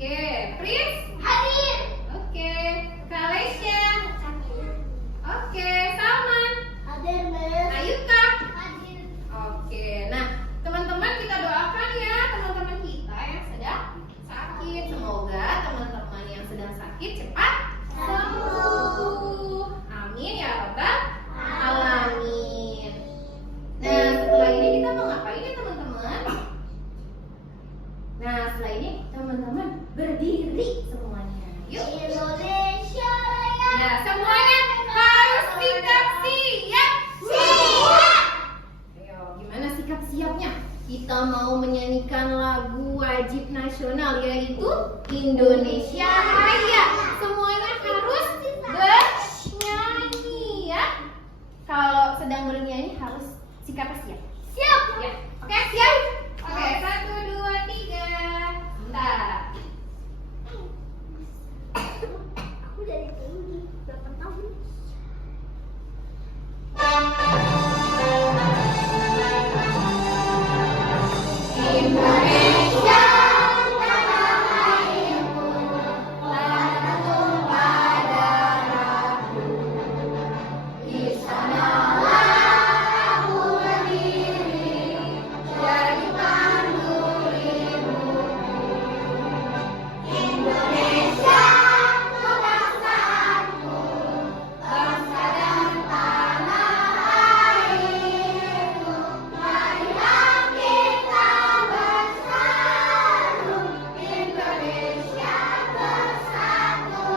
Oke, Prince hadir. Oke, Kalesya. Oke, Salman Hadir, Miss. Ayuka. Hadir. Oke, nah teman-teman kita doakan ya teman-teman kita yang sedang sakit. Semoga teman-teman yang sedang sakit cepat sembuh. Amin ya rabbal alamin. Nah setelah ini kita mau ngapain ya teman-teman? Nah setelah ini teman-teman berdiri semuanya. Yuk. Indonesia Raya. Ya semuanya harus sikap siap. Ayo, gimana sikap siapnya? Kita mau menyanyikan lagu wajib nasional yaitu Indonesia Raya. Semuanya harus bernyanyi ya. Kalau sedang bernyanyi harus sikap siap. Siap. Ya. Oke, siap. Oke, 1, 2, 3. Bentar. Aku dari tinggi 8 tahun. Indonesia tanah airku, tanah tumpah darahku. Di sanalah aku berdiri, jadi pandurimu. Indonesia kebangsaanku, bangsa dan tanah airku. Marilah kita bersatu, Indonesia bersatu.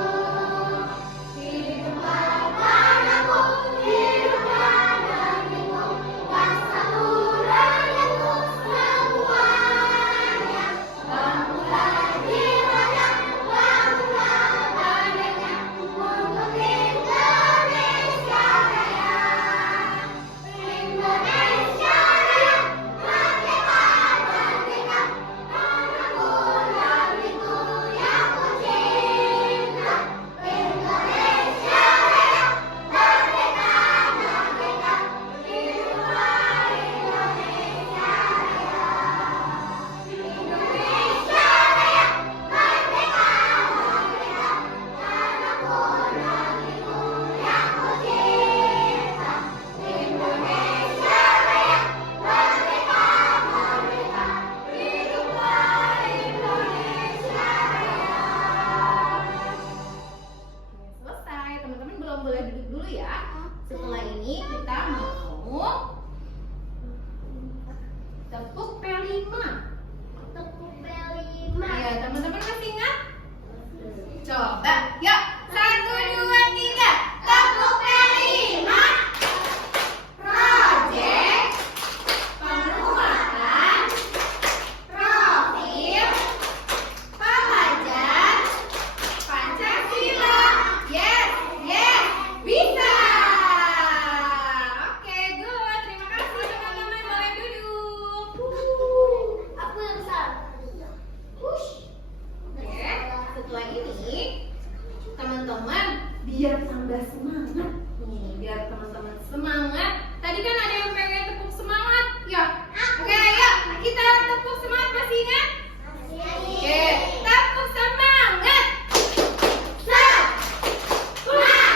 Hiduplah tanahku, hiduplah negeriku, bangsaku, rakyatku semuanya. Bangunlah jiwanya, bangunlah badannya, untuk Indonesia Raya. Indonesia Raya, merdeka, merdeka, tanahku, negeriku yang ku cinta. Indonesia Raya, merdeka, merdeka, hiduplah Indonesia Raya. Indonesia Raya, merdeka, merdeka, tanahku, negeriku yang ku cinta. Indonesia Raya, merdeka, merdeka, hiduplah Indonesia Raya. Selesai, teman-teman belum boleh duduk dulu ya. Setelah ini kita mau tepuk P5. Tepuk P5. Ya, teman-teman masih ingat? Coba, yuk. 1, 2, 3. Tepuk P5. Project penguatan profil pelajar Pancasila. Yes, yes, bisa. Oke, good. Terima kasih teman-teman. Boleh duduk. Aku yang besar. Push. Oke, setelah ini teman-teman biar tambah semangat nih, biar teman-teman semangat. Tadi kan ada yang pengen tepuk semangat, ya? Oke, ayo kita tepuk semangat, masih ingat? Oke, tepuk semangat. Semangat.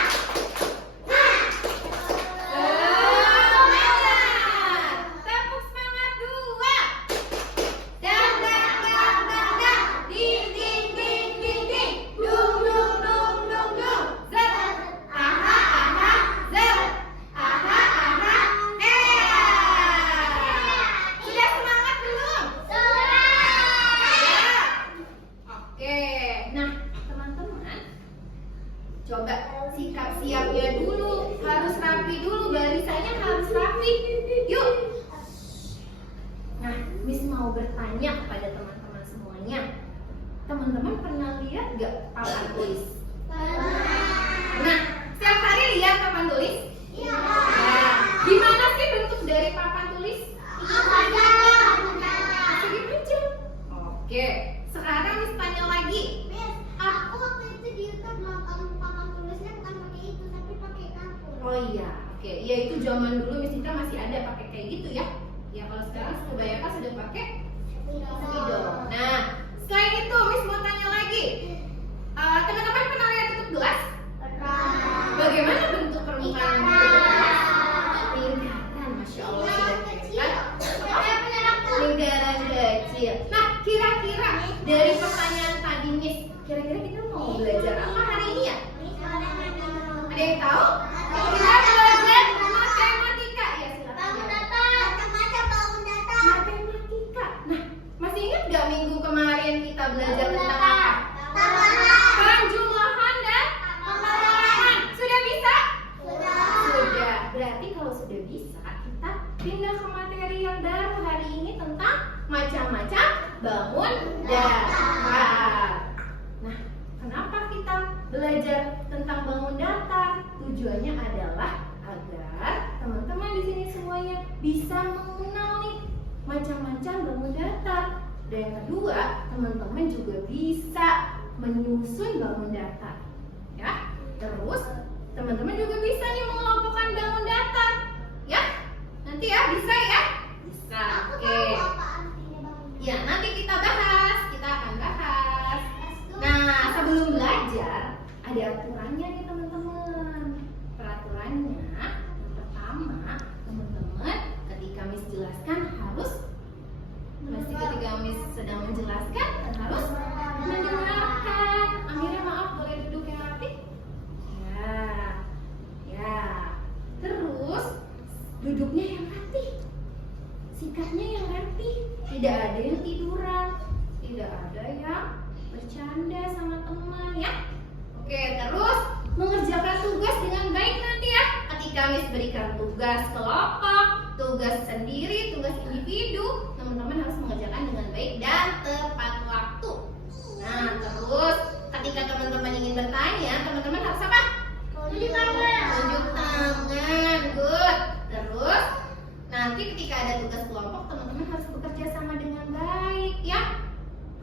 Tepuk semangat 2. Dang dang dang dang dang, ding ding ding ding ding, dung dung dung dung dung, zet, aha aha, zet, aha aha, sudah semangat belum? Ya. Oke, nah teman-teman, coba sikap siapnya dulu, harus rapi dulu, barisannya harus rapi. Yuk. Nah, Miss mau bertanya kepada teman-teman semuanya. Teman-teman pernah lihat gak papan tulis? Nah, setiap hari lihat papan tulis? Nah, gimana sih bentuk dari papan tulis? Segi kecil. Oke, sekarang Miss tanya lagi. Aku waktu itu di YouTube nonton papan tulisnya bukan pakai itu tapi pakai kartu. Oh iya, oke. Ya itu zaman dulu Miss Citra masih ada pakai kayak gitu ya. Ya kalau sekarang kebanyakan sudah pakai spidol. Nah, selain itu Miss mau tanya lagi. pertanyaan tadi Miss, kira-kira kita mau belajar apa hari ini ya? Ada yang tahu? Kita belajar matematika. Ya silakan. Matematika. Nah, masih ingat nggak minggu kemarin kita belajar tentang apa? Penjumlahan dan pembayaran. Sudah bisa? Sudah. Berarti kalau sudah bisa, kita pindah ke materi yang baru hari ini tentang macam-macam bangun datar. Nah, kenapa kita belajar tentang bangun datar? Tujuannya adalah agar teman-teman di sini semuanya bisa mengenal nih macam-macam bangun datar. Dan yang kedua, teman-teman juga bisa menyusun bangun datar. Ya, terus teman-teman juga bisa nih mengelompokkan bangun datar. Ya, nanti ya bisa ya? Bisa. Oke. Ya, nanti kita akan bahas. Nah, sebelum belajar ada aturannya nih teman-teman. Peraturannya yang pertama, teman-teman ketika Miss jelaskan harus ketika Miss sedang menjelaskan harus mendengarkan. Akhirnya maaf, boleh duduk yang rapi? Ya. Terus duduknya yang rapi, sikapnya yang rapi, tidak ada yang tiduran, tidak ada yang bercanda sama teman ya. Oke, terus mengerjakan tugas dengan baik nanti ya. Ketika Miss berikan tugas kelompok, tugas sendiri, tugas individu, teman-teman harus mengerjakan dengan baik dan tepat waktu. Nah, terus ketika teman-teman ingin bertanya, teman-teman harus apa? Tunjuk tangan. Good. Terus nanti ketika ada tugas kelompok, teman-teman harus bekerja sama dengan baik ya.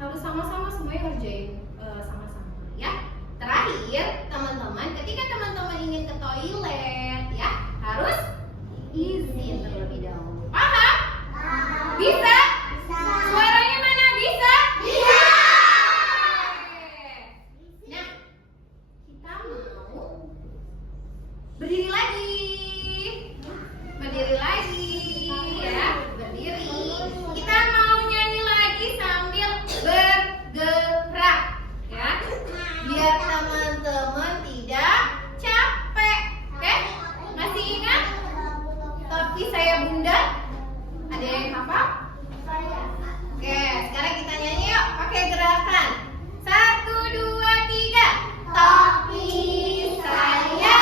Harus sama-sama semuanya ngerjain sama-sama ya. Terakhir, teman-teman ketika teman-teman ingin ke toilet ya, harus izin terlebih dahulu. Paham? Bisa? Suaranya mana? Bisa? Nah, kita mau berdiri lagi ya, berdiri. Kita mau nyanyi lagi sambil bergerak ya, biar teman-teman tidak capek. Oke? Masih ingat? Tapi saya bunda. Ada yang hafal? Oke, sekarang kita nyanyi yuk pakai gerakan. 1, 2, 3. Topi saya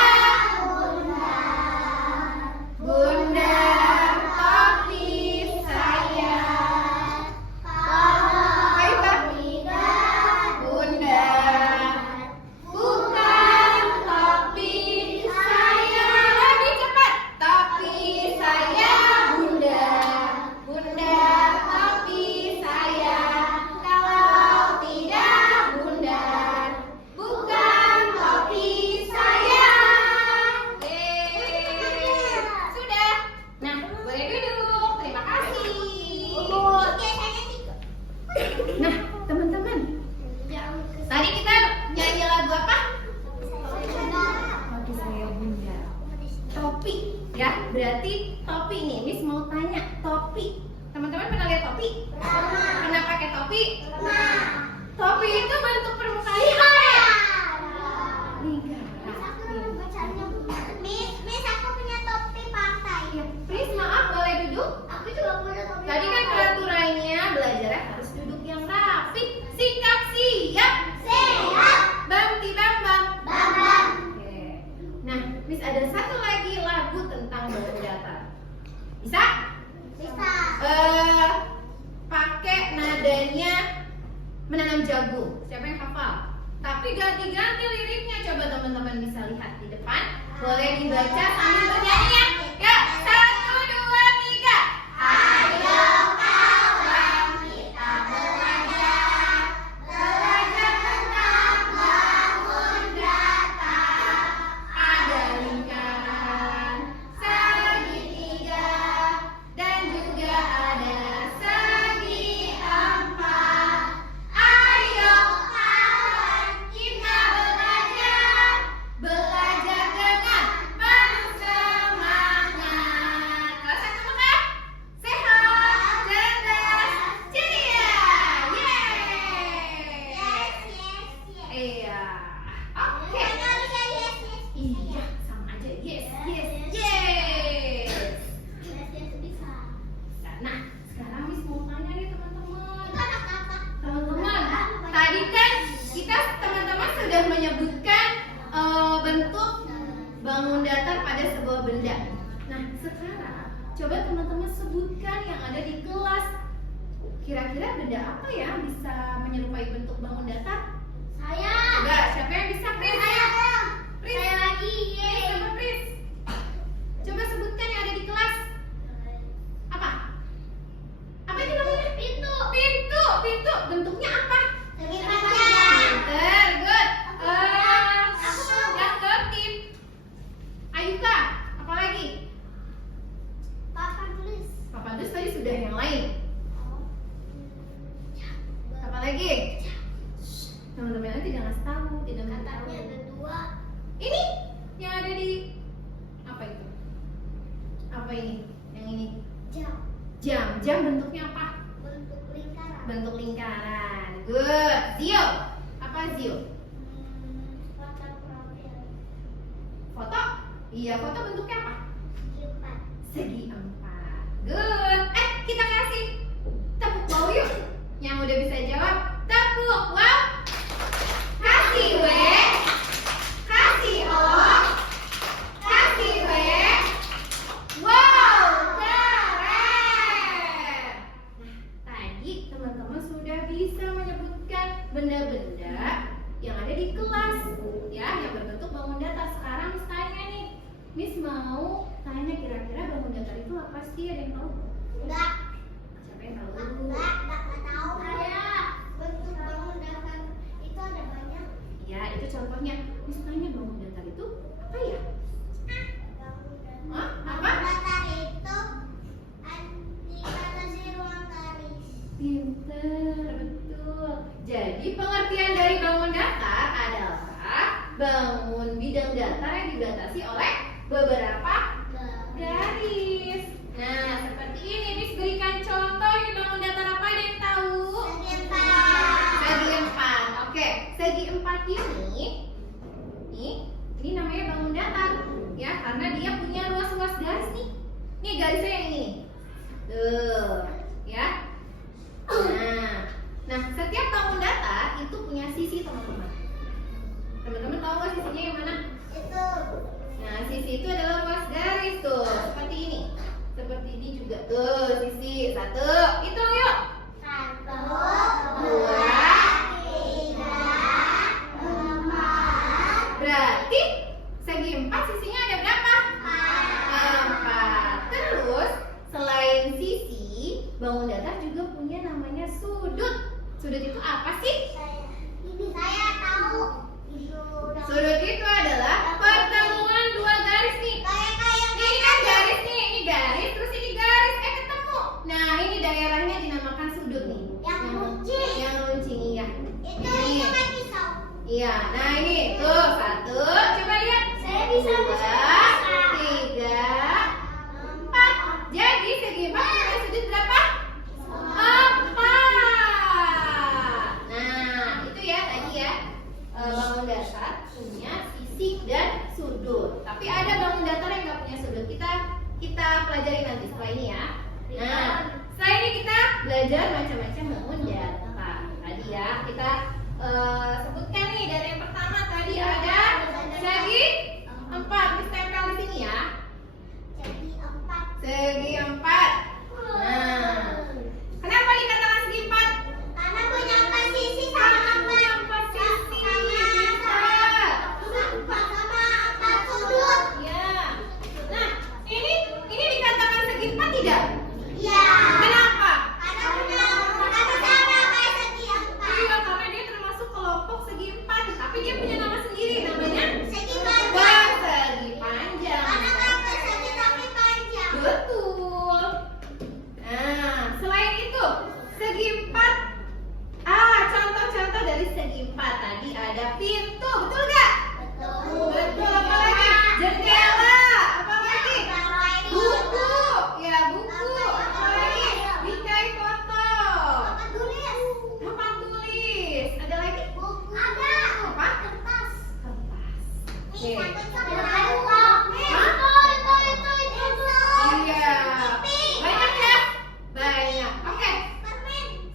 bunda, topi saya. Ayo Pak. Bunda, bukan topi saya. Lebih cepat. Topi saya bunda, bunda topi saya. Kalau tidak bunda, bukan topi saya. Sudah. Nah, boleh duduk. Terima kasih. Nah, teman-teman, tadi kita nyanyi lagu apa? Topi saya bunda. Topi, ya. Berarti topi nih. Miss mau tanya, topi. Teman-teman pernah lihat topi? Pernah pakai topi? Topi itu bentuk permukaannya apa ya? Lingkaran. Ya, please maaf, boleh duduk? Tadi kan peraturannya belajarnya harus duduk yang rapi. Sikap siap. Bamti bam. Oke. Nah, Miss ada satu lagi lagu tentang bangun datar. Bisa? Pakai nadanya menanam jagung. Siapa yang hafal? Tapi ganti-ganti liriknya. Coba teman-teman bisa lihat di depan. Boleh dibaca sambil bernyanyi ya. Ya, 1, 2, 3. Ayo kawan kita belajar tentang bangun datar. Ada lingkaran, segitiga, dan juga ada segi empat. Ayo kawan kita belajar dengan penuh semangat. menyebutkan bentuk bangun datar pada sebuah benda. Nah, sekarang coba teman-teman sebutkan yang ada di kelas. Kira-kira benda apa ya bisa menyerupai bentuk bangun datar? Saya. Coba, siapa yang bisa, Pris? Pris. Saya lagi. Pris, coba Pris. Coba sebutkan yang ada di kelas. Apa? Apa itu namanya? Pintu. Pintu. Pintu. Bentuknya apa? Segi panjang. Pinter, good. Aku tahu. Yang ketim. Ayuka, apa lagi? Papan tulis. Papan tulis tadi sudah yang lain. Apa lagi? Teman-teman nanti tidak ngasih tahu, tidak ngasih tahu. Katanya ada 2. Ini yang ada di apa itu? Apa ini? Yang ini? Jam. Jam. Jam bentuknya apa? Bentuk lingkaran. Bentuk lingkaran. Good. Zio. Apa Zio? Kotak profil. Foto? Iya, foto bentuknya apa? Segi 4. Segi 4. Good. Kita kasih tepuk wow yuk. Yang udah bisa jawab, tepuk wow. Kasih W. Kasih O. Kasih W. Wow, keren. Nah, tadi teman-teman sudah bisa menyebutkan benda-benda yang ada di kelas, ya, yang berbentuk bangun datar. Sekarang Miss tanya nih, Miss mau tanya kira-kira bangun datar itu apa sih? Ada yang tahu? Enggak. Siapa yang tahu? Enggak tahu. Saya. Bentuk bangun datar itu ada banyak. Ya, itu contohnya. Miss tanya bangun datar itu apa ya? Hah? Apa? Bangun datar itu dibatasi ruang garis. Pinter, betul. Jadi pengertian dari bangun datar adalah bangun bidang datar yang dibatasi oleh beberapa garis. Nah, seperti ini. Miss berikan contoh ini bangun datar apa, ada yang tahu? Segi 4. Oke, segi 4 ini namanya bangun datar, ya, karena dia punya ruas-ruas garis nih. Nih garisnya yang ini. Tuh, ya. Nah, setiap bangun datar itu punya sisi, teman-teman. Teman-teman tahu nggak sisinya yang mana? Itu. Nah, sisi itu adalah ruas garis tuh, seperti ini. Seperti ini juga tuh, sisi 1. Itu yuk. 1, 2, 3, 4. Berarti segi 4 sisinya ada berapa? 4. Terus selain sisi, bangun datar juga punya namanya sudut. Sudut itu apa sih? Ini saya tahu. Sudut itu adalah pertemuan dua garis nih. Ini kan garis nih, ini garis, terus ini garis, ketemu. Nah, ini daerahnya dinamakan sudut nih. Yang runcing. Yang runcing, iya. Itu Ini. kan pisau. Iya, nah ini tuh 1. Coba lihat. Saya bisa 2, bisa. 3, 4. Jadi segi 4 punya sudut berapa? 4. Nah, itu ya tadi ya. Bangun datar punya sisi dan sudut. Tapi ada bangun datar yang nggak punya sudut. Kita pelajari nanti setelah ini ya. Nah, setelah ini kita belajar macam-macam bangun datar. Tadi ya kita sebutkan nih dari yang pertama tadi ada segi 4. Miss tempel di sini ya. Jadi 4. Segi 4. Nah, kenapa dikatakan segi 4? Karena punya 4 sisi sama 4 sudut. Ya. Nah, ini dikatakan segi 4 tidak? Iya. Kenapa? Karena punya sama kayak segi 4. Iya, karena dia termasuk kelompok segi 4, tapi dia punya nama sendiri, namanya Segi panjang. persegi panjang. Karena kan segi tapi panjang. Betul. Nah, selain itu, segi 4. Contoh-contoh dari segi 4 tadi ada pintu, betul nggak? Betul. Apa lagi? Jendela. Apa lagi? Buku. Ya, buku. Apa lagi? Bingkai foto. Papan tulis. Ada lagi? Ada. Apa? Kertas. Kertas. Nih, Oke. satu itu. Iya. Banyak ya? Banyak. Oke.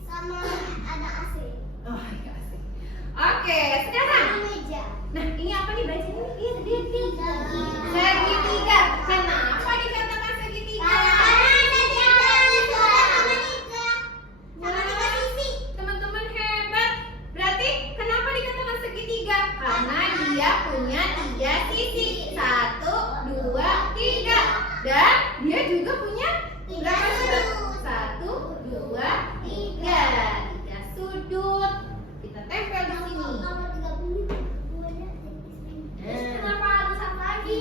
Sama ada AC. Oh, iya asik. Oke, sekarang Meja. Karena dia punya 3 sisi. 1, 2, 3. Dan dia juga punya berapa sudut? 1, 2, 3. 3 sudut. Kita tempel di sini. Kenapa harus satu lagi?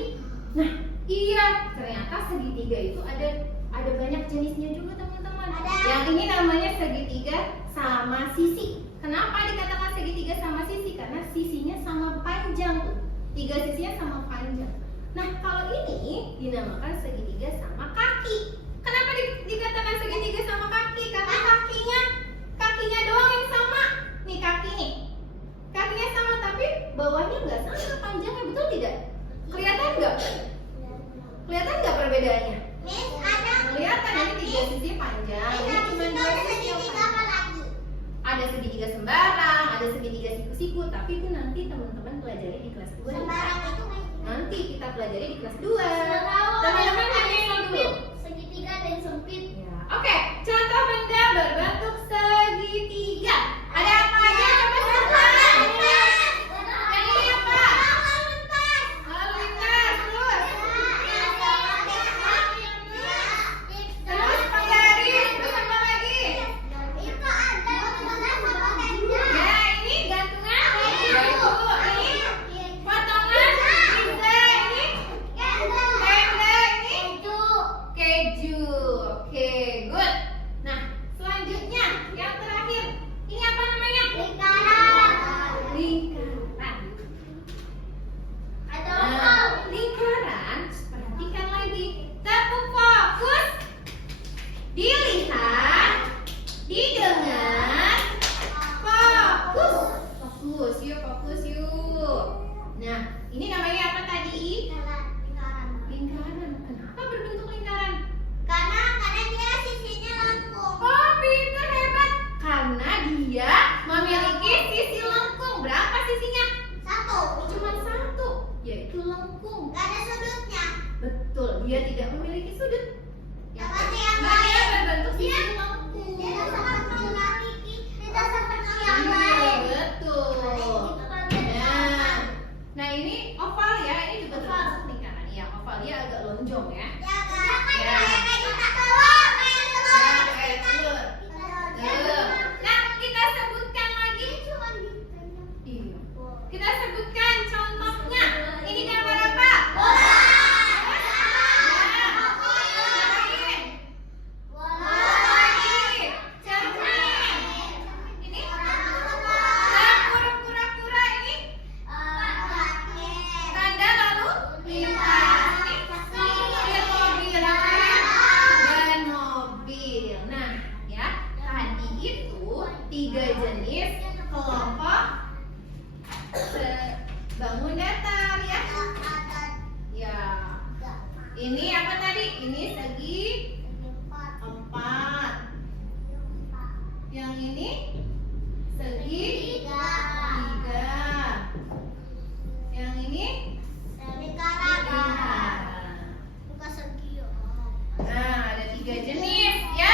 Nah, iya, ternyata segitiga itu ada banyak jenisnya juga teman-teman. Ada. Yang ini namanya segitiga sama sisi. Kenapa dikatakan segitiga sama sisi? Karena sisinya sama panjang tuh. 3 sisinya sama panjang. Nah, kalau ini dinamakan segitiga sama kaki. Kenapa dikatakan segitiga sama kaki? Karena kakinya doang yang sama. Nih kaki nih. Kakinya sama tapi bawahnya nggak sama panjangnya, betul tidak? Kelihatan nggak? Kelihatan nggak perbedaannya? Miss, ada. Kelihatan ini 3 sisi panjang. Ini Miss, cuma ada 2 sisi yang segitiga panjang. apa lagi? Ada segitiga sembarang, ada segitiga siku-siku, tapi itu nanti teman-teman pelajari di kelas 2. Sembarang itu Nanti kita pelajari di kelas 2. Tahu, Teman-teman ada hanya yang ini dulu. segitiga dan sempit. Ya. Oke, contoh benda berbentuk segitiga. Ada apa aja? Coba contohkan. Yang ini apa? Lalu lintas, terus. Terus penggaris, terus apa lagi? Ya, ini gantungan. Ya, itu. Ini potongan. Bisa, ini. Tenda, ini. Keju. Oke, good. Nah, selanjutnya yang terakhir. Ini apa namanya? Lingkaran. Nah, lingkaran, perhatikan lagi. Tepuk fokus. Dilihat. Didengar. Fokus. Fokus, yuk fokus yuk. Nah, ini namanya apa tadi? Lingkaran. Kenapa berbentuk lingkaran? Oh, pintar, hebat. Karena dia memiliki sisi lengkung. Berapa sisinya? Cuma 1, yaitu lengkung. Betul, dia tidak memiliki sudut. Yang pasti yang Nah, dia lain. berbentuk sisi Dia lengkung. Tidak seperti yang Iya, lain. betul. Nah ini oval ya, ini juga termasuk lingkaran. Iya, oval dia agak lonjong ya. Ya kan? Ya. Kayak kita telur, kayak telur. Nah, kayak telur. Tuh. Nah, kita sebutkan lagi. Iya. Kita sebutkan contohnya. Ini gambar apa? Ini dapur kura-kura ini tanda lalu lintas. Ini mobil dan mobil. Nah, ya tadi itu 3 jenis kelompok bangun datar ya. Ya. Ini apa tadi? Ini segi 4. Yang ini segi 3. Yang ini lingkaran. Nah, ada 3 jenis ya.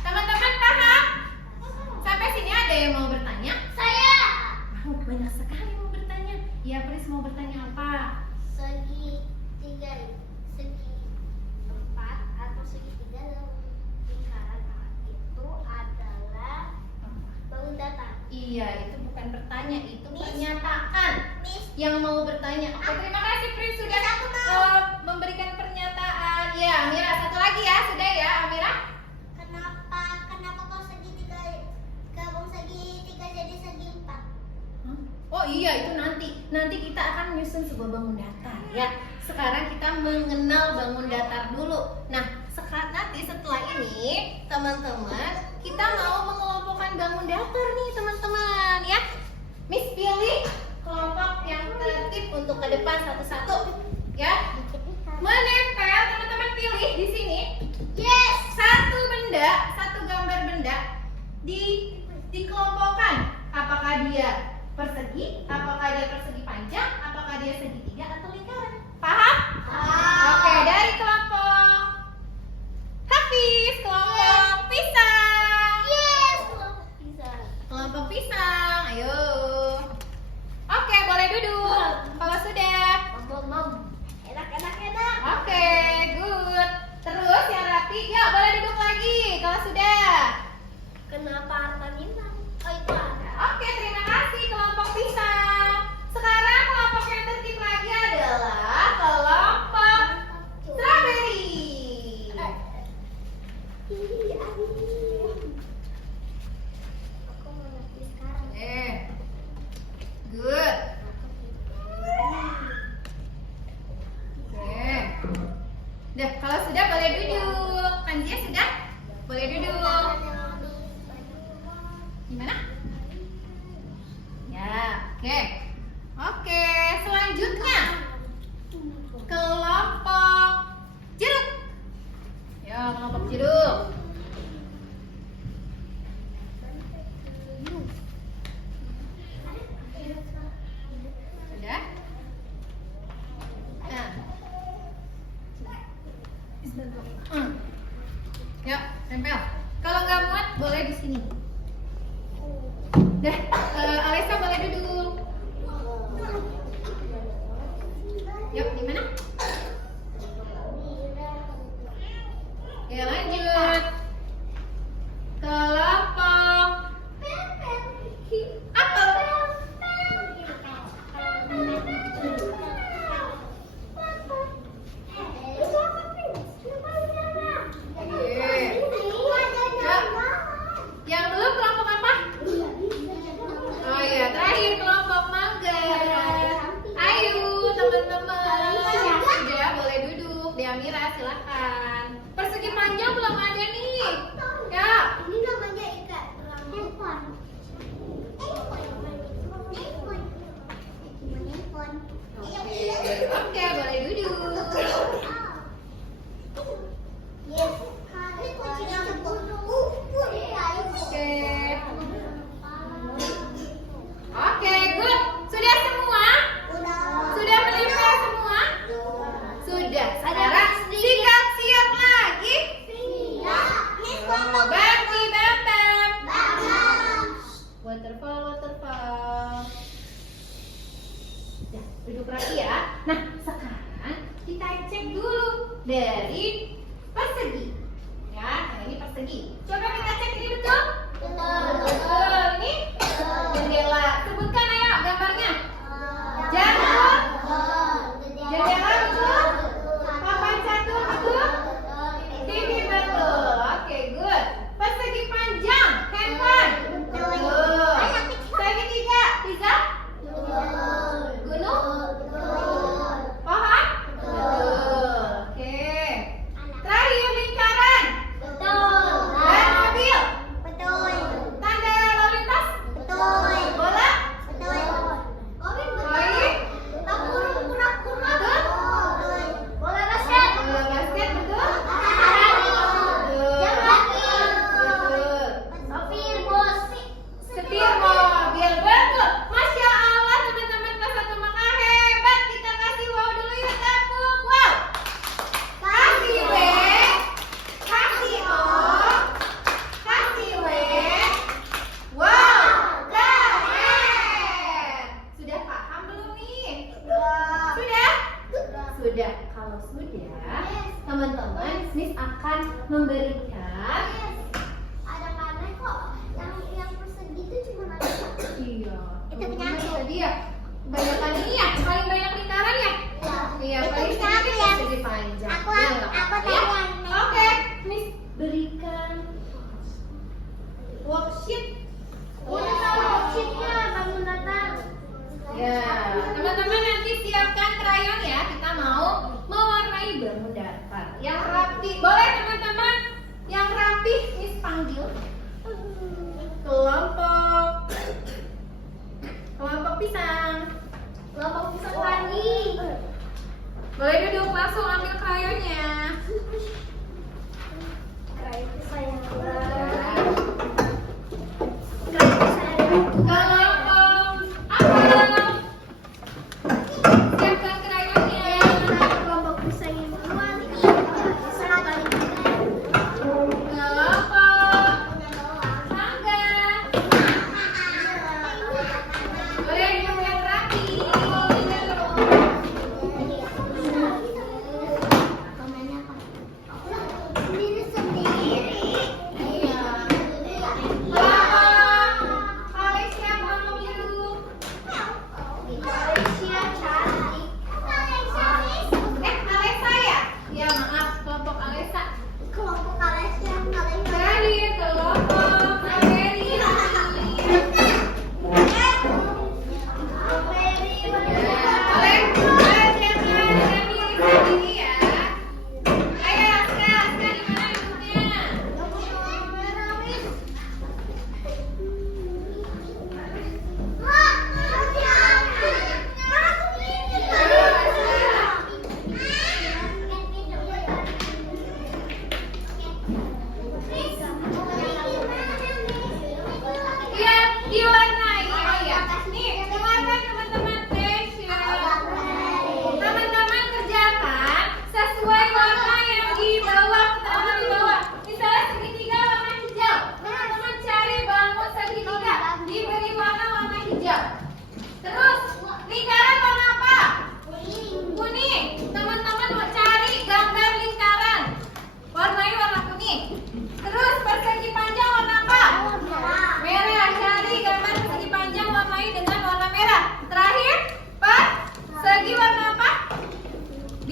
Teman-teman paham? Sampai sini ada yang mau bertanya? Oh, banyak sekali mau bertanya. Ya, Pris mau bertanya apa? Segi 4 atau segitiga dalam lingkaran itu adalah bangun datar. Iya, itu bukan bertanya, itu pernyataan. Yang mau bertanya. Oke, terima kasih Pris sudah memberikan pernyataan. Ya, Amira, satu lagi ya, sudah ya, Amira? Kenapa kau segitiga gabung segitiga jadi segi 4? Oh iya, itu nanti kita akan menyusun sebuah bangun datar ya. Sekarang kita mengenal bangun datar dulu. Nah, nanti setelah ini teman-teman kita mau mengelompokkan bangun datar nih teman-teman ya. Miss pilih kelompok yang tertib untuk ke depan satu-satu ya. Menempel, teman-teman pilih di sini. Yes. Satu benda, satu gambar benda dikelompokkan. Apakah dia persegi, apakah dia persegi panjang, apakah dia segitiga atau lingkaran. Paham? Oke, dari kelompok Hafiz, kelompok pisang. Yes. Kelompok pisang, ayo. Oke, boleh Oke. Oke, selanjutnya kelompok jeruk. Ya, kelompok jeruk. Sudah? Nah. Yuk, tempel. Kalau nggak muat, boleh di sini. Dah, Alessa boleh duduk. Yuk, di mana? Ya, lanjut. Kelompok apel. Yang belum kelompok apa? Oh iya, terakhir kelompok mangga. Ayo teman-teman. Sudah boleh duduk. Diamira silakan. Persegi panjang belum ada nih. Ya. Ini namanya ikan handphone. Oke, boleh duduk. Yes. Ini kucingnya Oke, good. Sudah semua? Sudah melimpah semua? Sudah. Sekarang siap-siap lagi. Bambi, bam-bam. Waterfall, waterfall. Ya, duduk rapi ya. Nah, sekarang kita cek dulu dari persegi. Ya, yang ini persegi. Coba kita cek ini betul? Betul. Ini jendela. Sebutkan ayo gambarnya. Jangan. Jendela betul? Papan catur betul? TV betul. Oke, good. Persegi panjang. Handphone. Betul. Segitiga. Pizza. Gunung. Pohon. Betul. Oke. Terakhir lingkaran. Dan mobil. Tanda lalu lintas. Bola. Koin. Betul. Bola basket. Bola basket betul. Betul. Setir mobil betul. Masya Allah teman-teman kelas 1 Maka hebat. Kita kasih wow dulu yuk tepuk. Wow. Kasih W. Kasih O. Kasih W. Wow. Keren. Sudah paham belum nih? Sudah? Sudah. Kalau sudah, teman-teman, Miss akan memberikan. Ada mana kok? Yang persegi itu cuma ada satu. Iya. Itu punya aku. Tadi ya. Kebanyakan ini ya, paling banyak lingkaran ya. Iya, Itu paling bisa sedikit aku ya. persegi panjang. Aku Ya, nggak aku apa-apa tahu ya. yang ini. Oke, Miss berikan worksheet. Udah tahu worksheetnya bangun datang. Ya, teman-teman nanti siapkan krayon ya. Kita mau mewarnai bangun datar. Yang rapi, boleh teman-teman? Yang rapi, Miss panggil. Kelompok pisang. Kelompok pisang lagi. Boleh duduk langsung ambil krayonnya. Kelompok apel. Siapkan krayonnya. Kelompok pisang yang kedua nih. Kelompok mangga. Boleh duduk yang rapi. Sendiri-sendiri. Iya. Kelompok Alessia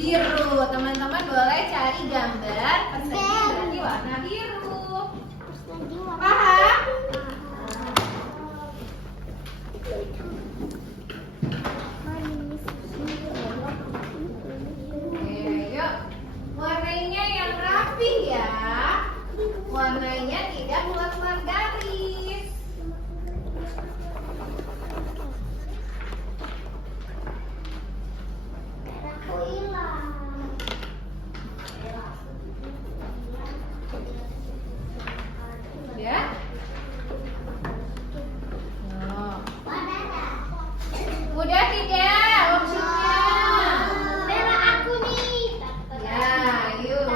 biru. Teman-teman boleh cari gambar persegi berarti warna biru. Paham? Oke, yuk. Warnanya yang rapi ya. Warnanya tidak keluar-keluar garis. Aku hilang. Ya. Oh. Udah tidak workshopnya? Merah aku nih. Ya, yuk.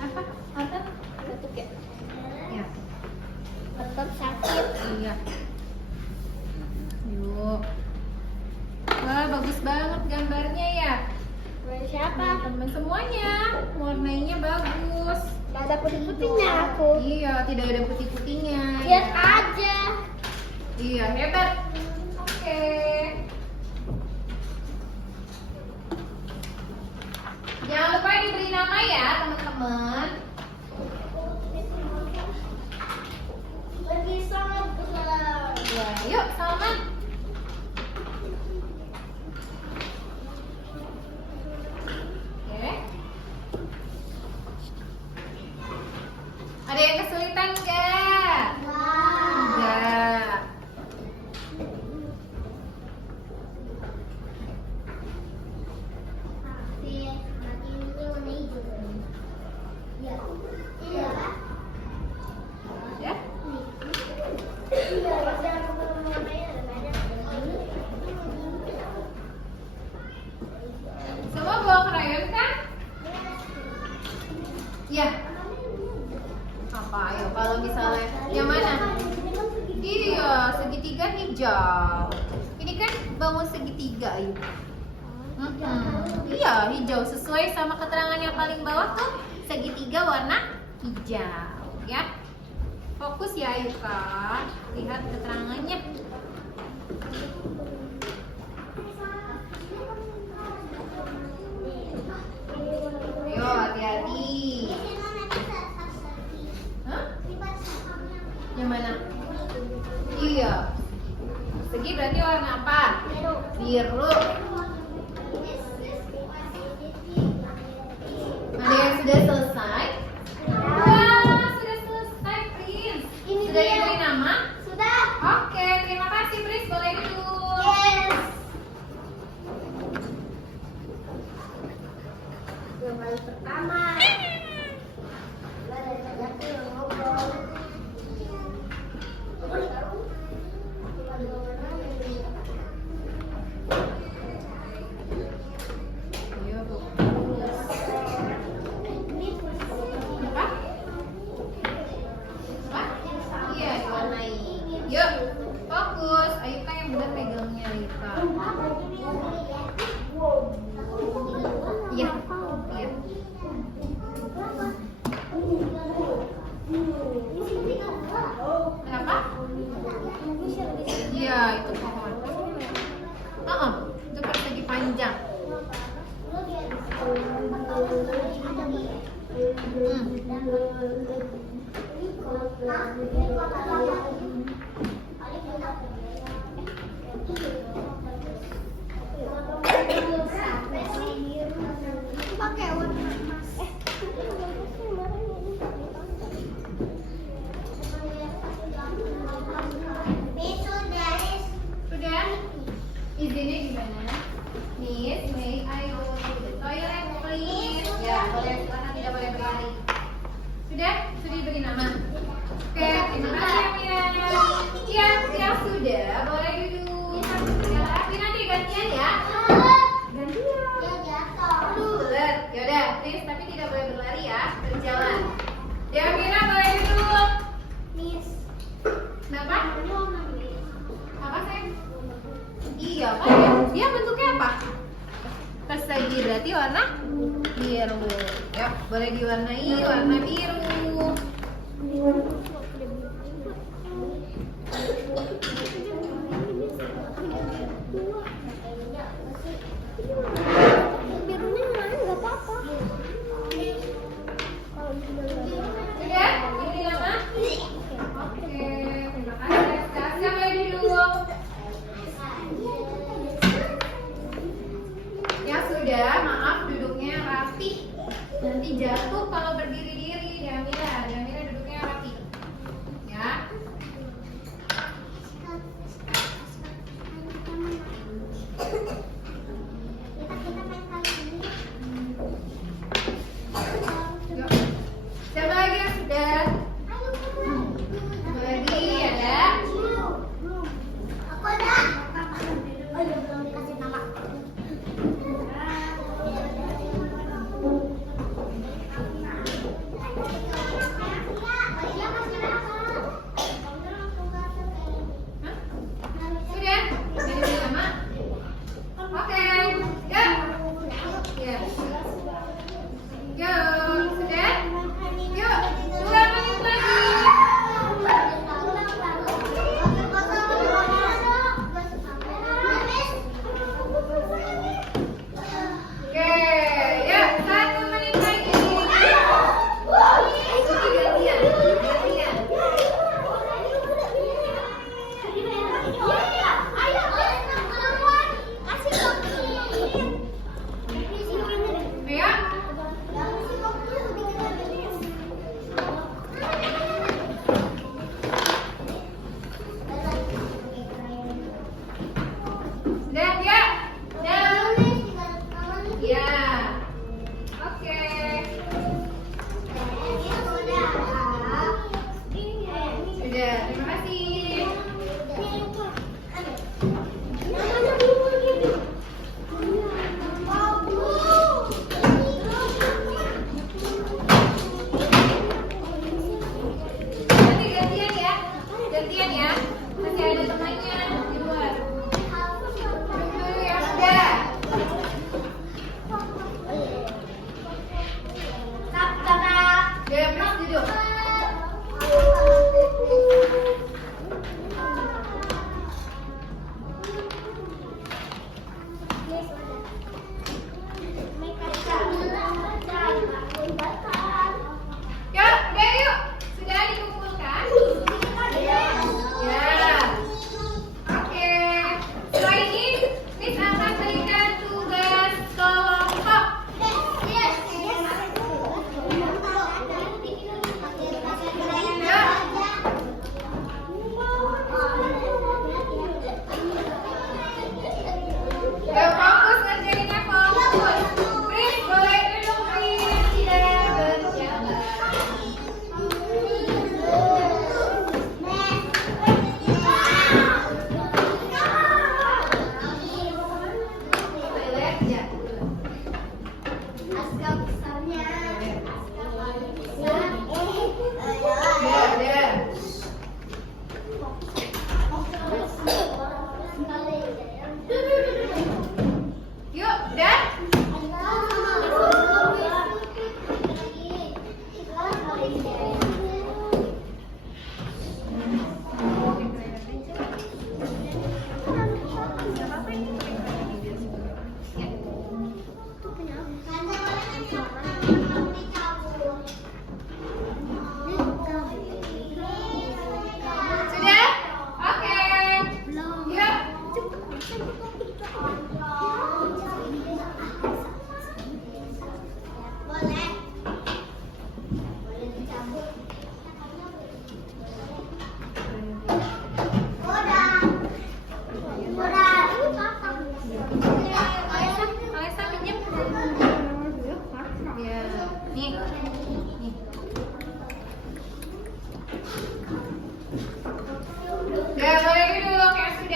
Apa? Apa? Batuk ya? Ya. Tetap sakit. Iya. Yuk. Wah, bagus banget gambarnya ya. Siapa? Teman semuanya. Warnanya bagus. Gak ada putih-putihnya aku. Iya, tidak ada putih-putihnya. Lihat ya. aja. Iya, hebat. Oke. Jangan lupa diberi nama ya, teman-teman. Lagi sangat besar. Ya, yuk, Salman. Oke. Ada yang kesulitan nggak? Enggak. Ya. Semua bawa krayon kan? Ya. Apa? Ayo, kalau misalnya yang mana? Iya, segitiga hijau. Ini kan bangun segitiga ya. Iya, hijau sesuai sama keterangan yang paling bawah tuh segitiga warna hijau, ya. Fokus ya, Yuka. Lihat keterangannya. Ayo, hati-hati. Hah? Yang mana? Iya. Segi berarti warna apa? Biru. Ada yang sudah selesai? Wah, sudah selesai, Prince. Sudah diberi nama? Sudah. Oke, terima kasih, Prince. Boleh duduk. Yes. Yang paling pertama. Ayo, Bu. Apa? Apa? Iya, diwarnai. Yuk, fokus. Ayuka yang benar pegangnya, Ayuka. Iya. Iya. Kenapa? Iya, itu pohon. Itu persegi panjang. Pakai warna emas. Sudah? Izinnya gimana? Miss, may I go to the toilet, please? Ya, boleh. Silakan, tidak boleh berlari. Sudah? Sudah diberi nama? Oke, terima kasih ya, Mia. Iya, ya sudah. Boleh duduk. Ya, tapi nanti gantian ya. Gantian. Bulat. Yaudah, please. Tapi tidak boleh berlari ya. Berjalan. Ya, Mira boleh duduk. Kenapa? Apa sayang? Iya kan ya? Dia bentuknya apa? Persegi berarti warna biru. Ya, boleh diwarnai warna biru.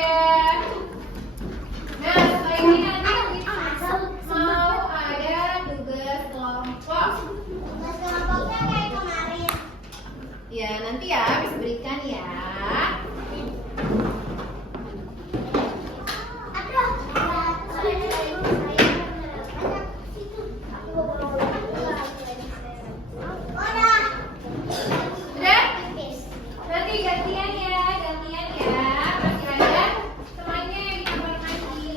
aja. Nah, setelah ini nanti mau ada tugas kelompok. Tugas kelompoknya kayak kemarin. Ya, nanti ya bisa berikan ya. Udah? Nanti gantian ya. Masih ada temannya yang di kamar mandi.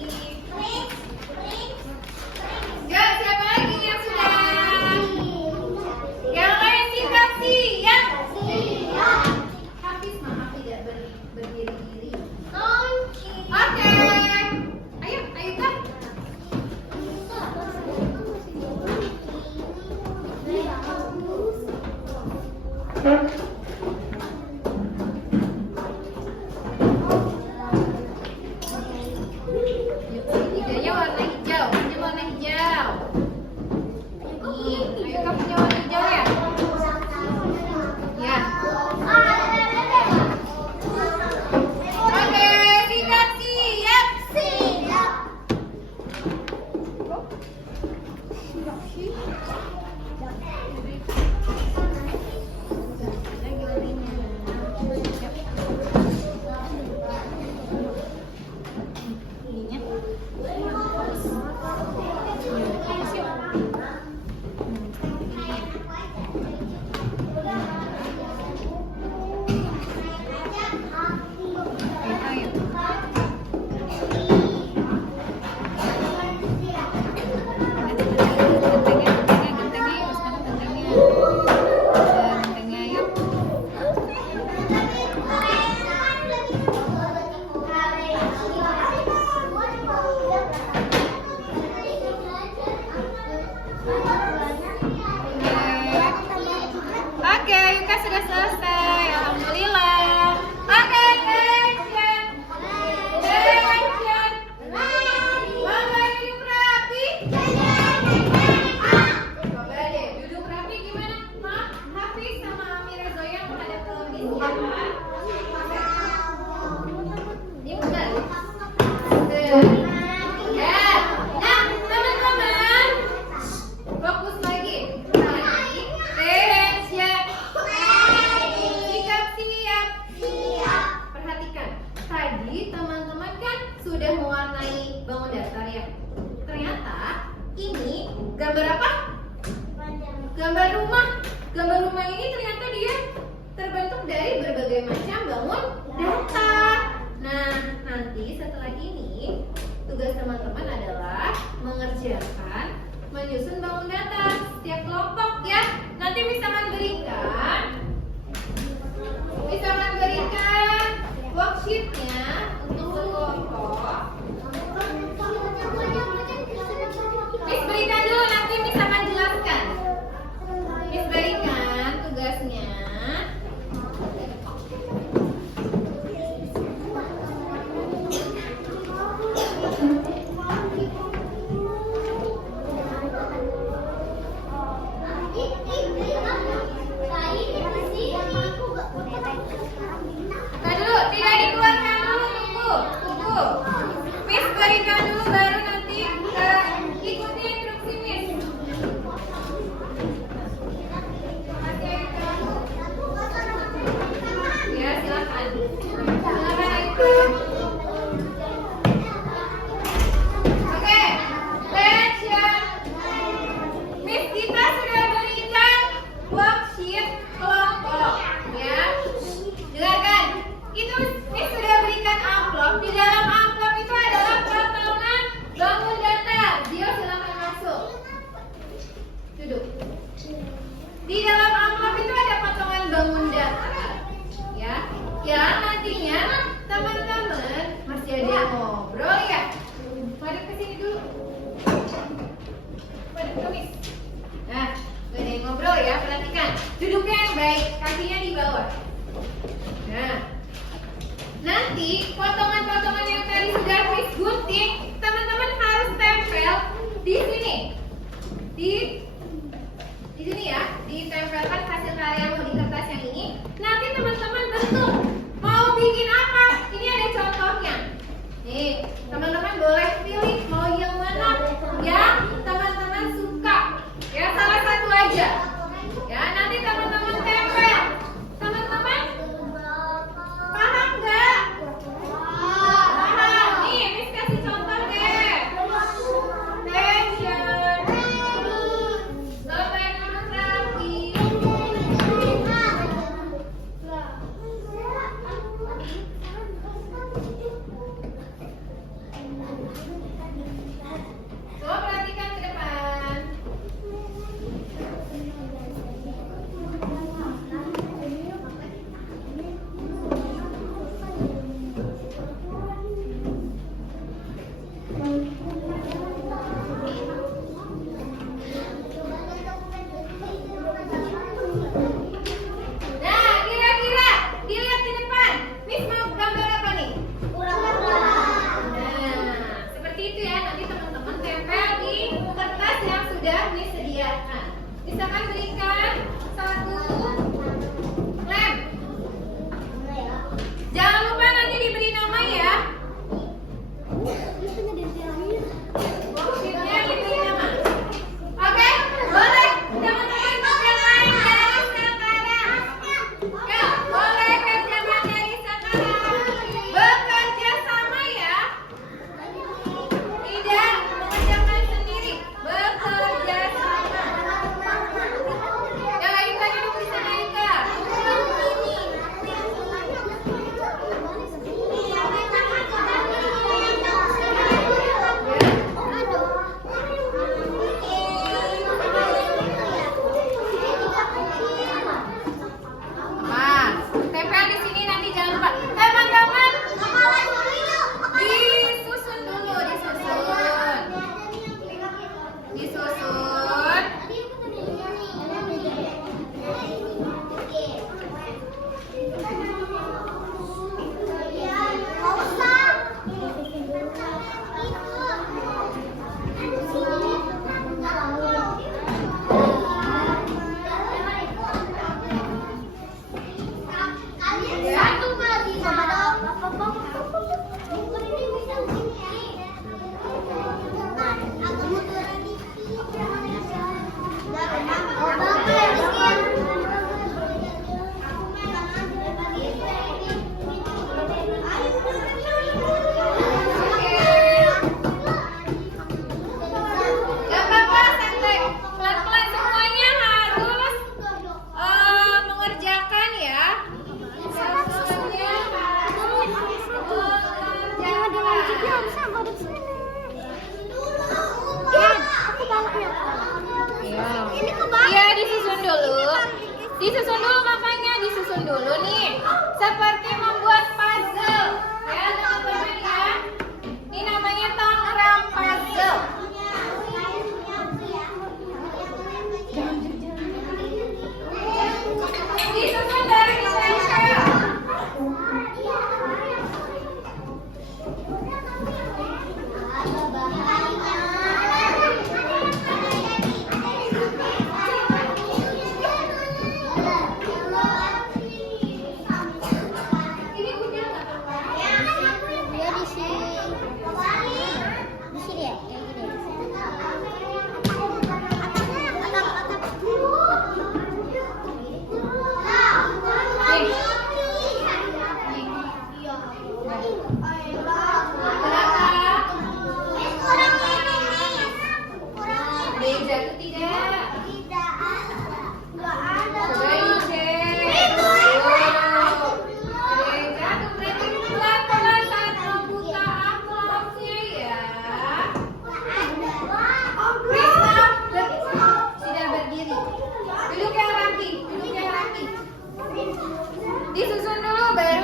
Enggak, siapa lagi yang sudah? Yang lain siap siap. Hafiz maaf tidak berdiri-diri. Oke. Ayo Kak. Segitiganya warna hijau. Ini warna hijau. Nih, ayo Kak punya warna hijau ya? Ya. Oke, siap siap. Oke, Yuka sudah selesai. Alhamdulillah. Oke, action. Mama duduk rapi. Coba deh, duduk rapi gimana? Maaf, Hafiz sama Amira Zoya menghadap ke lebih ya. Ini benar. Ya. Nah, teman-teman, fokus lagi. Perhatikan, tadi teman-teman kan sudah mewarnai bangun dasar ya. Ternyata ini gambar apa? Gambar rumah. Gambar rumah ini ternyata dia terbentuk dari berbagai macam bangun dasar. Nah, nanti setelah ini tugas teman-teman adalah mengerjakan menyusun bangun dasar setiap kelompok ya. Nanti bisa memberikan worksheetnya untuk sekelompok. Miss berikan dulu, nanti Miss akan jelaskan. Miss berikan tugasnya. Tunggu dulu, tidak dikeluarkan dulu, tunggu. Miss berikan dulu baru nanti ikuti instruksi Miss. Ya, silakan. Silakan ikut. Oke, action. Miss kita sudah berikan worksheet kelompok, ya. Dengarkan, itu Miss sudah berikan amplop. Di dalam amplop itu adalah potongan bangun datar. Dio silakan masuk. Duduk. Di dalam amplop itu ada potongan bangun datar, ya. Ya nantinya teman-teman masih ada yang ngobrol ya. Mari ke sini dulu. Mari ke Miss. Nah, gak ada yang ngobrol ya. Perhatikan, duduknya yang baik, kakinya di bawah. Nah, nanti potongan-potongan yang tadi sudah Miss gunting, teman-teman harus tempel di sini. Di sini ya, ditempelkan hasil karyamu di kertas yang ini. Nanti teman-teman bentuk mau bikin apa? Ini ada contohnya.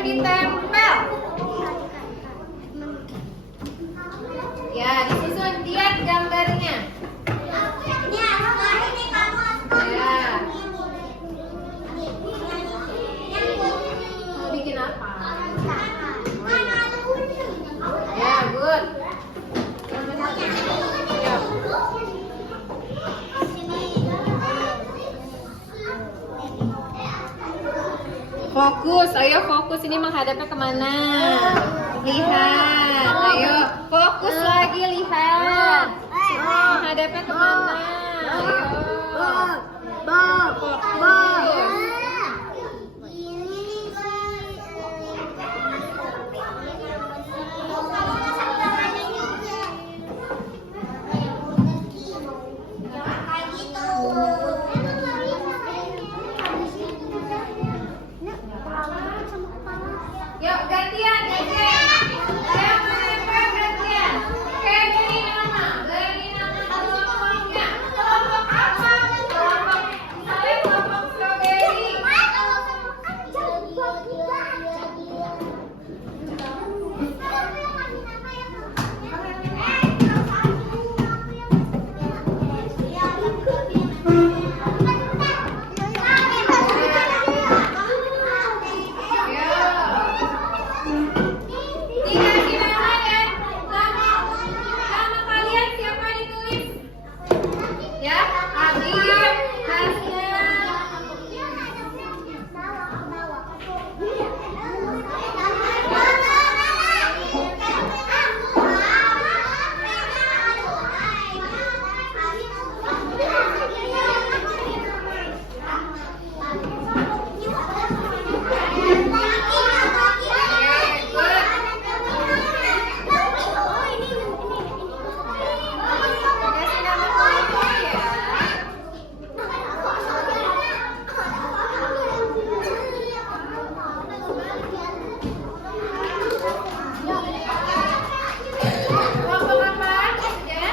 ditempel. Ya, disusun. Lihat gambarnya. Ya. Mau bikin apa? Ya, good. Ya. Fokus, ayo fokus. Ini menghadapnya kemana? Lihat, ayo fokus lagi, lihat. Menghadapnya kemana? Ayo. Fokus. Yuk, gantian, gantian. Ayo menempel gantian. Beri nama kelompoknya. Kelompok apa? Kelompok, misalnya kelompok strawberry. Dikasih nama ya. Nama kalian siapa ditulis? Ya, Adit, Hasya. Kasih nama kelompok ya. Kelompok apa? Sudah?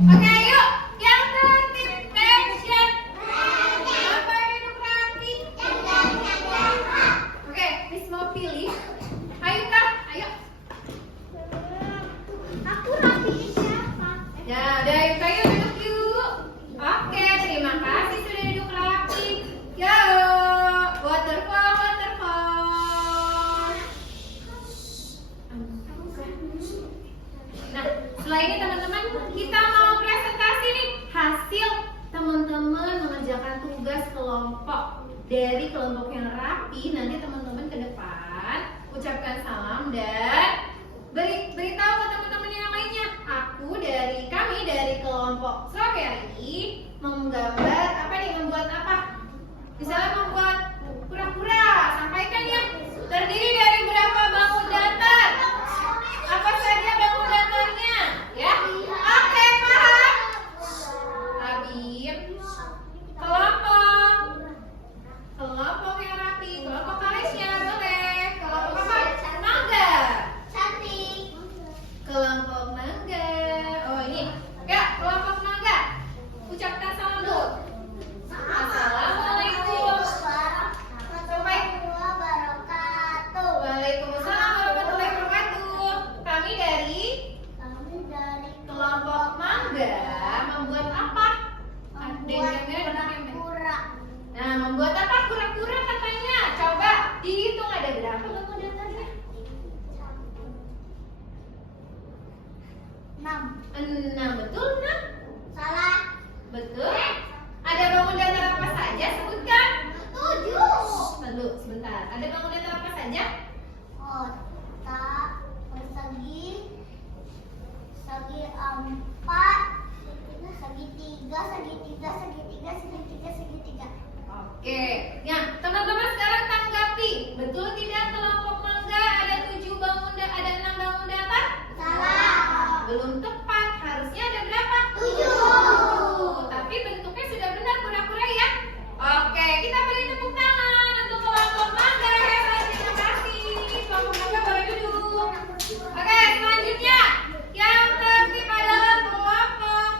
Oke, ayo. Yang tertib, tension. Bapak duduk rapi. Oke, Miss mau pilih. Ayo Kak, ayo. Aku rapi siapa? Ya, dari kayu duduk yuk. Oke, terima kasih sudah duduk rapi. Yo, waterfall, waterfall. Nah, setelah ini teman-teman kita mau presentasi nih hasil teman-teman mengerjakan tugas kelompok. Dari kelompok yang rapi, nanti teman-teman ke depan ucapkan salam dan beritahu ke teman-teman yang lainnya. Kami dari kelompok strawberry menggambar apa nih? Membuat apa? Misalnya membuat kura-kura. Sampaikan ya. Terdiri dari berapa bangun datar? Apa saja bangun datarnya? Ya. Oke, paham? Habib. Kelompok yang rapi. Kelompok Malaysia boleh. Kelompok apa? Mangga. Cantik. Kelompok mangga. Oh ini. Ya, kelompok mangga. Ucapkan salam dulu. Assalamualaikum. Waalaikumsalam warahmatullahi wabarakatuh. Kami dari kelompok mangga membuat apa? Nah, membuat apa kura-kura katanya? Coba dihitung ada berapa bangun datarnya? 6, betul 6? Salah. Betul? Ada bangun datar apa saja? Sebutkan. 7. Lalu sebentar. Ada bangun datar apa saja? Kotak persegi, segi 4, segitiga, segitiga, segitiga, segitiga, segitiga. Oke. Ya, teman-teman sekarang tanggapi. Betul tidak kelompok mangga ada 7 bangun ada 6 bangun datar? Salah. Belum tepat. Harusnya ada berapa? 7. Tapi bentuknya sudah benar kura-kura ya. Oke, kita beri tepuk tangan untuk kelompok mangga. Hebat, terima kasih. Kelompok mangga boleh duduk. Oke, selanjutnya yang tertib adalah kelompok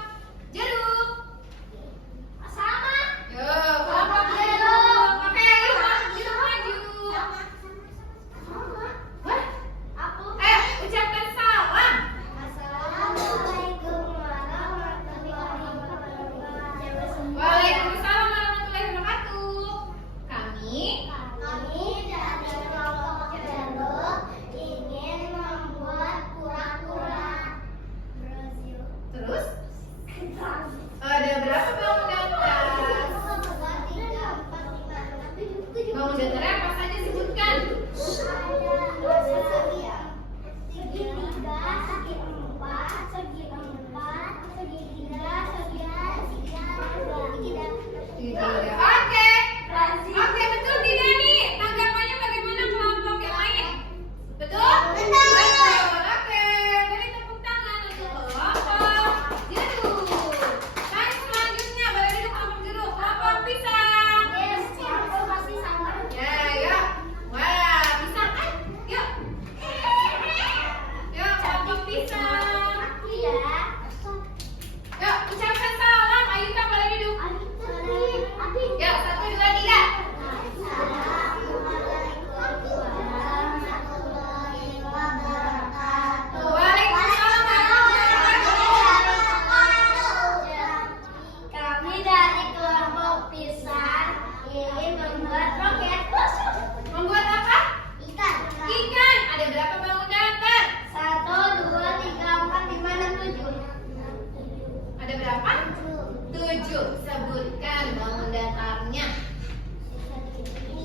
jeruk. Sama. Yo, kelompok jeruk. Oke, ayo jeruk maju. Wah, Aku. ucapkan salam. Assalamualaikum warahmatullahi wabarakatuh. Waalaikumsalam warahmatullahi wabarakatuh. Kami dari kelompok jeruk ingin membuat kura-kura. terus ada berapa bangun datar? Bangun datarnya apa saja sebutkan? Oke. Oke, betul tidak nih? Tanggapannya bagaimana kelompok yang lain? Betul? Betul. Oke, beri tepuk tangan untuk kelompok jeruk. Dan selanjutnya boleh duduk kelompok jeruk. Kelompok pisang. Ya, yuk. Wah, pisang kan? Yuk. Yuk, kelompok pisang. Yuk, ucapkan salam. Ayo kita boleh duduk. Yuk, 1, 2, 3. Waalaikumsalam warahmatullahi Kami dari kelompok pisang ingin membuat roket. Membuat apa? Ikan. Ikan. Ada berapa bangun datar? 1, 2, 3, 4, 5, 6, 7. Ada berapa? 7. Sebutkan bangun datarnya.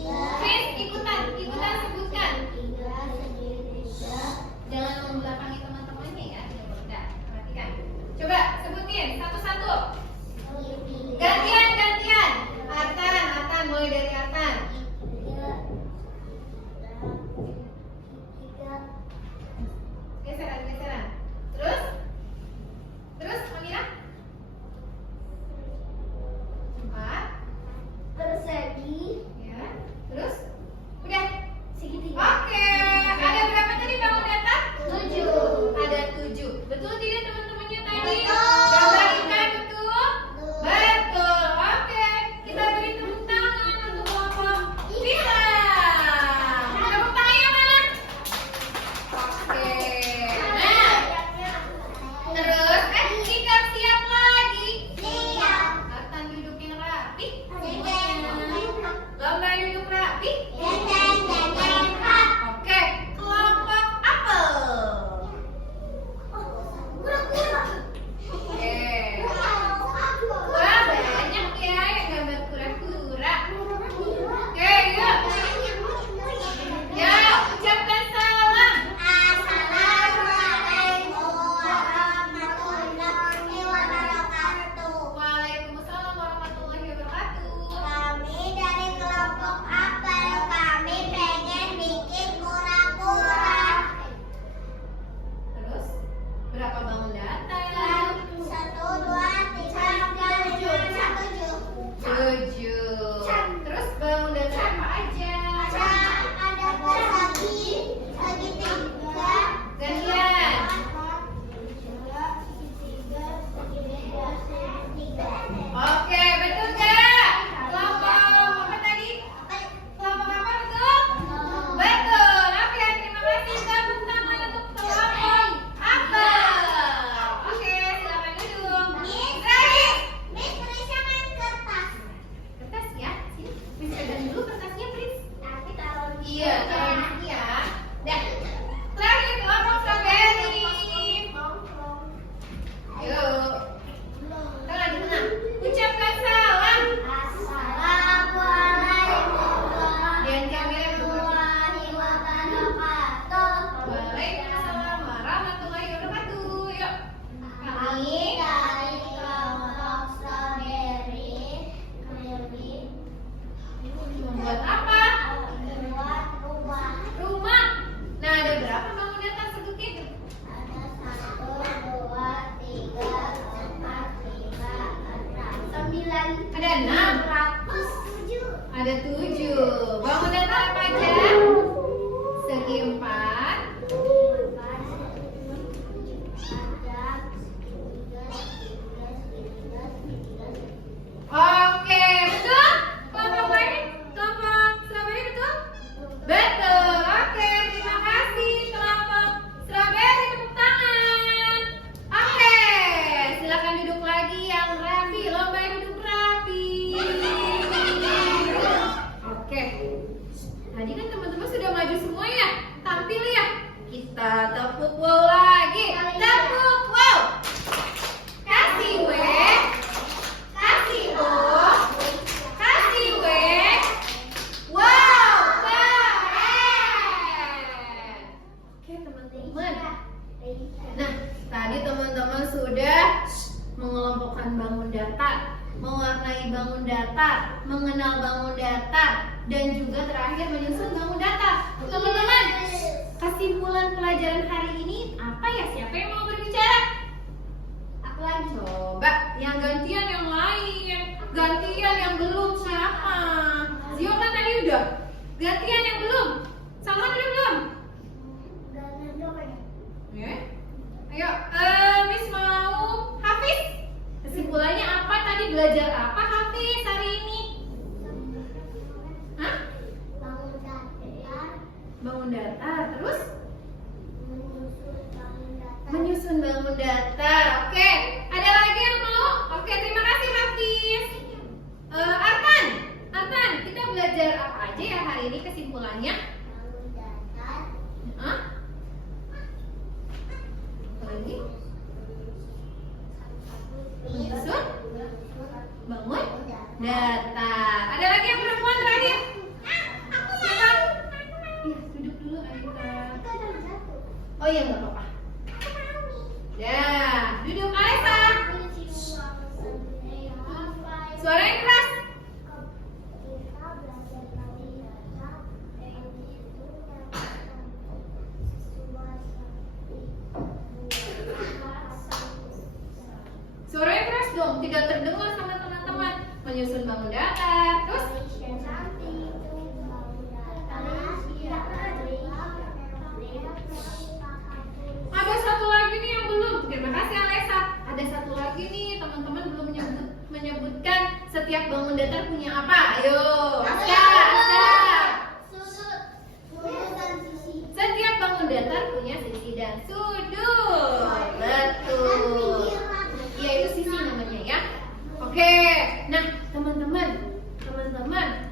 Chris, ikutan sebutkan. Jangan membelakangi teman-temannya ya. Tidak. Perhatikan. Coba sebutin satu-satu. Gantian. Artan, mulai dari Artan. Geseran. Terus, Amira? 4. Persegi. Ya. Terus? Udah. Segitiga. Oke. Ada berapa tadi bangun datar? 7. Ada 7. Betul tidak teman-temannya tadi? Betul. Gambar Berapa bangun datar? 1, 2, 3, 4, 5, 6, 7. 7. Terus bangun datar apa aja? Ada lagi 3. Gantian. Oke, betul nggak? Kelompok apa tadi? Kelompok apa betul? Betul. Oke, terima kasih. Tepuk tangan untuk kelompok apa? Oke, silakan duduk. Miss, tulisnya main kertas. Kertas ya. Sini, Miss pegang dulu kertasnya, Prince. Nanti taruh di Iya, taruh di sini ya. Dah. Terakhir kelompok strawberry. Yuk. Tangan di tengah. Ucapkan salam. Dan kamera dulu. Waalaikumsalam warahmatullahi wabarakatuh. Yuk. Kami membuat apa? Rumah. Nah, ada berapa bangun datar sebutin? Ada 6. Ada 7. Bangun datar apa aja? Segi 4. Oke, betul? Kelompok lain? Kelompok strawberry betul? Betul. Oke, terima kasih kelompok strawberry, tepuk tangan. Oke, silakan duduk lagi yang rapi. Lomba duduk rapi. Oke. Tadi kan teman-teman sudah maju semua ya? Tampil ya? Kita tepuk wow lagi. Tepuk wow. Kasih W. Kasih O. Kasih W. Wow, keren. Oke teman-teman. Nah, tadi teman-teman sudah mengelompokkan bangun datar, mewarnai bangun datar, mengenal bangun datar, dan juga terakhir menyusun bangun datar. Teman-teman, kesimpulan pelajaran hari ini apa ya? Siapa yang mau berbicara? Aku lagi. Coba, yang gantian yang lain. Gantian yang belum siapa? Zio kan tadi udah. Gantian yang belum. Salman udah belum? Ya. Ayo, Miss mau Hafiz. Kesimpulannya apa tadi, belajar apa Hafiz hari ini? Hah? Bangun datar, terus menyusun bangun datar. Oke, ada lagi yang mau? Oke, terima kasih Hafiz. Artan, kita belajar apa aja ya hari ini kesimpulannya? Hah? Apa lagi? Menyusun bangun datar. Ada lagi yang perempuan terakhir? Siapa? Iya, duduk dulu Alisa. Oh iya, nggak apa-apa. Ya, duduk Alisa. Suara yang keras. Suara yang keras dong, tidak terdengar sama teman-teman. Menyusun bangun datar. Terus ada satu lagi nih yang belum. Terima kasih Alisa. Ada satu lagi nih, teman-teman belum menyebutkan setiap bangun datar punya apa. Ayo, Aska. Setiap bangun datar punya sisi dan sudut. Betul. Iya, itu sisi namanya ya. Oke. Nah, teman-teman,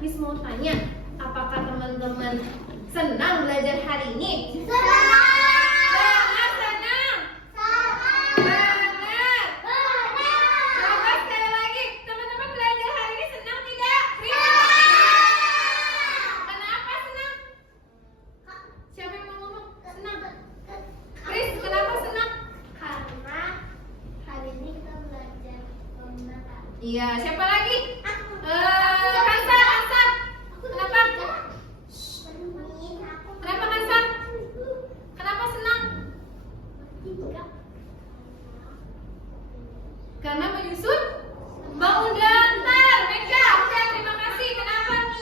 Miss mau tanya, apakah teman-teman senang belajar hari ini? Senang. Coba sekali lagi, teman-teman belajar hari ini senang tidak? Kenapa senang? Siapa yang mau ngomong? Senang. Chris, kenapa senang? Karena hari ini kita belajar menggunakan. Iya, siapa lagi? Hansa. Kenapa? Kenapa Hansa? Kenapa senang? Karena menyusun bangunan. Meka, udah terima kasih. Kenapa?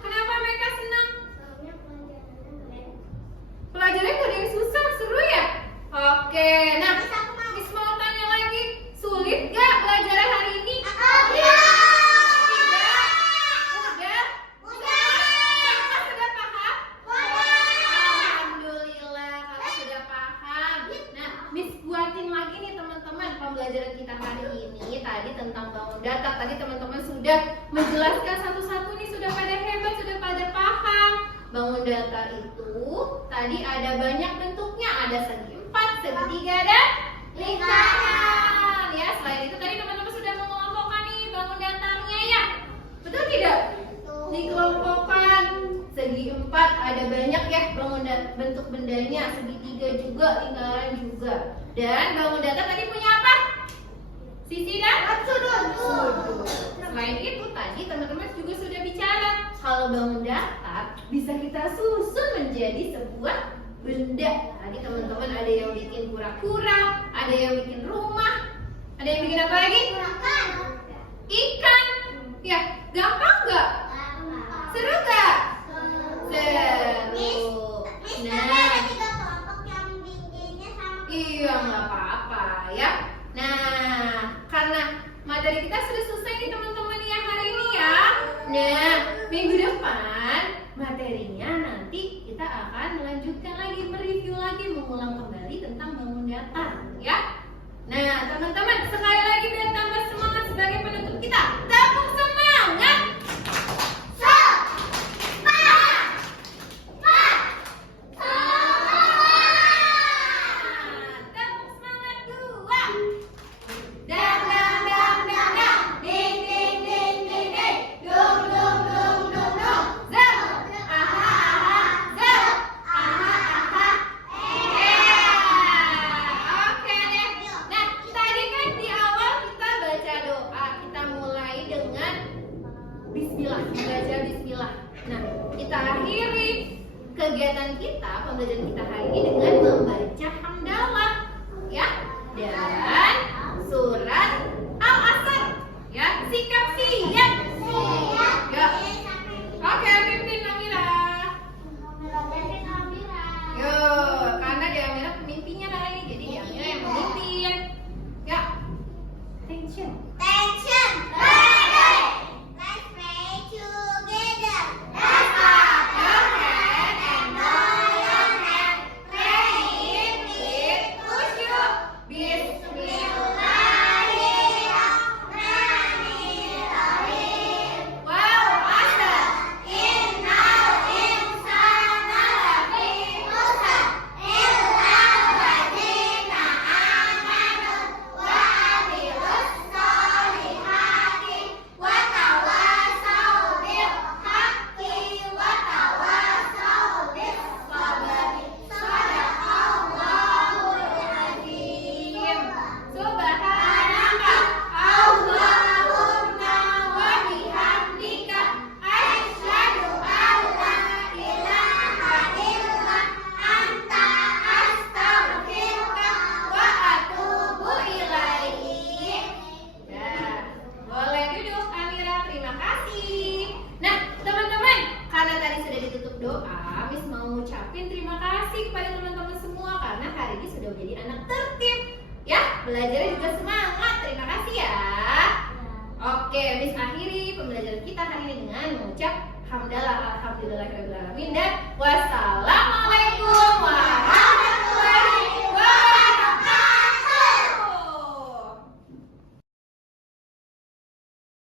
Kenapa Meka senang? Pelajarannya gak ada yang susah, seru ya? Oke, nah Miss mau tanya lagi, sulit gak pelajaran hari ini? Udah? Kakak sudah paham? Alhamdulillah, kakak sudah paham. Nah, Miss buatin lagi nih teman-teman pembelajaran kita hari ini tadi tentang bangun data. Tadi teman-teman sudah menjelaskan satu-satu nih, sudah pada hebat, sudah pada paham. Bangun data itu tadi ada banyak bentuknya, ada segi 4, segitiga, dan lingkaran. Ya, selain itu tadi teman-teman sudah mengelompokkan nih bangun datanya ya. Betul tidak? Dikelompokkan segi 4 ada banyak ya bangun bentuk bendanya, segitiga juga, lingkaran juga. Dan bangun data tadi punya apa? Sisi dan sudut. Selain itu tadi teman-teman juga sudah bicara kalau bangun data bisa kita susun menjadi sebuah benda. Tadi teman-teman ada yang bikin kura-kura, ada yang bikin rumah, ada yang bikin apa lagi? Ikan. Ya, gampang nggak? Seru nggak? Seru. Nah, iya nggak apa-apa ya. Nah, karena materi kita sudah selesai nih teman-teman ya hari ini ya. Nah, minggu depan materinya nanti kita akan melanjutkan lagi, mereview lagi, mengulang kembali tentang bangun data ya. Nah, teman-teman sekali lagi biar tambah semangat sebagai penutup kita, tepuk semangat. Kegiatan kita, pembelajaran kita hari ini dengan membaca hamdalah ya, dan surat Al-Asr ya, sikap siap ya. Oke, pimpin Amira. Yo, karena dia Amira pemimpinnya hari ini, jadi dia Amira yang memimpin ya. Attention. Belajarnya juga semangat. Terima kasih ya. Oke, Miss akhiri pembelajaran kita hari ini dengan mengucap hamdalah alhamdulillahirabbil alamin dan wassalamualaikum.